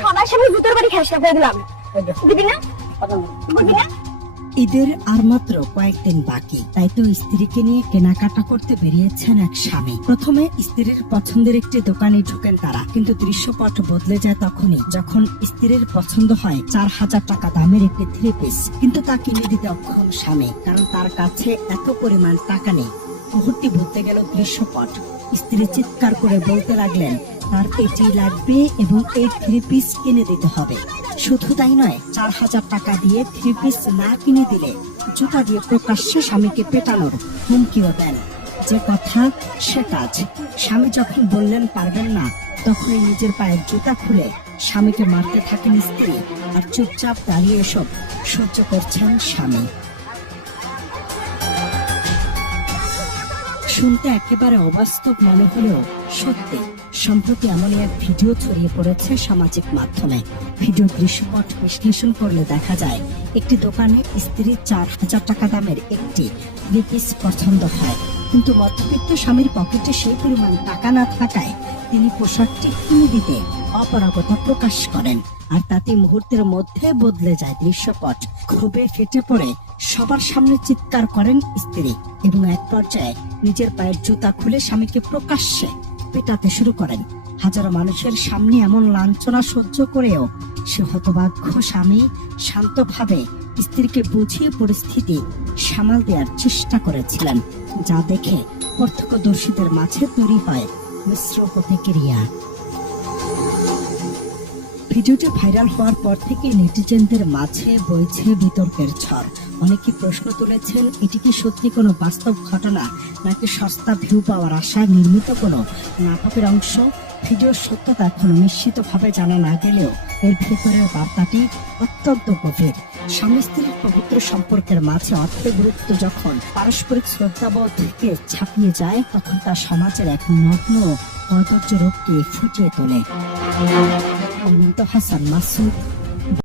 সবার সামনে জুতোর বাড়ি খাস না, দিলাম দিবি না? ঈদের আর মাত্র কয়েকদিন বাকি, তাই তো স্ত্রীকে নিয়ে কেনাকাটা করতে বেরিয়েছেন এক স্বামী। প্রথমে স্ত্রীর পছন্দের একটি দোকানে ঢুকেন তারা, কিন্তু দৃশ্যপট বদলে যায় তখনই যখন স্ত্রীর পছন্দ হয় 4,000 টাকা দামের একটি থ্রি পিস। কিন্তু তা কিনে দিতে অক্ষম স্বামী, কারণ তার কাছে এত পরিমাণ টাকা নেই। মুহূর্তে বলতে গেল দৃশ্যপট। স্ত্রী চিৎকার করে বলতে লাগলেন তার এটি লাগবে এবং এই থ্রি পিস কিনে দিতে হবে। শুধু তাই নয়, 4,000 টাকা দিয়ে থ্রি পিস না কিনে দিলে জুতা দিয়ে প্রকাশ্যে স্বামীকে পেটানোর হুমকিও দেন। যে কথা সে কাজ। স্বামী যখন বললেন পারবেন না, তখনই নিজের পায়ের জুতা খুলে স্বামীকে মারতে থাকেন স্ত্রী, আর চুপচাপ দাঁড়িয়ে এসব সহ্য করছেন স্বামী। শুনতে একেবারে অবাস্তব মনে হলেও সত্যি। সম্প্রতি এমনই এক ভিডিও ছড়িয়ে পড়েছে সামাজিক মাধ্যমে। ভিডিও দৃশ্যপট বিশ্লেষণ করলে দেখা যায় একটি দোকানে স্ত্রীর 4,000 টাকা দামের একটি থ্রি পিস পছন্দ হয়, কিন্তু মধ্যবিত্ত স্বামীর পকেটে সেই পরিমাণ টাকা না থাকায় তিনি পোশাকটি কিনে দিতে অপারগতা প্রকাশ করেন, আর তাতে মুহূর্তের মধ্যে বদলে যায় দৃশ্যপট। ক্ষোভে ফেটে পড়ে সবার সামনে চিৎকার করেন স্ত্রী এবং এক পর্যায়ে নিজের পায়ের জুতা খুলে স্বামীকে প্রকাশ্যে পেটাতে শুরু করেন। হাজারো মানুষের সামনে এমন লাঞ্ছনা সহ্য করেও সে হতভাগ্য স্বামী শান্তভাবে স্ত্রীকে বুঝিয়ে পরিস্থিতি সামাল দেওয়ার চেষ্টা করেছিলেন, যা দেখে প্রত্যক্ষদর্শীদের মাঝে তৈরি হয় মিশ্র প্রতিক্রিয়া। ভিডিওটি ভাইরাল হওয়ার পর থেকে নেটিজেনদের মাঝে বইছে বিতর্কের ঝড়। অনেকে প্রশ্ন তুলেছেন, এটি কি সত্যি কোনো বাস্তব ঘটনা নাকি সস্তা ভিউ পাওয়ার আশায় নির্মিত কোনো নাটকের অংশ? ভিডিওর সত্যতা এখনো নিশ্চিতভাবে জানা না গেলেও এর ভেতরের বার্তাটি অত্যন্ত গভীর। স্বামী স্ত্রীর পবিত্র সম্পর্কের মাঝে অর্থের গুরুত্ব যখন পারস্পরিক শ্রদ্ধাবোধ থেকে ছাপিয়ে যায়, তখন তা সমাজের এক নগ্ন কদর্য রূপকে ফুটিয়ে তোলে। হাসান মাসুদ,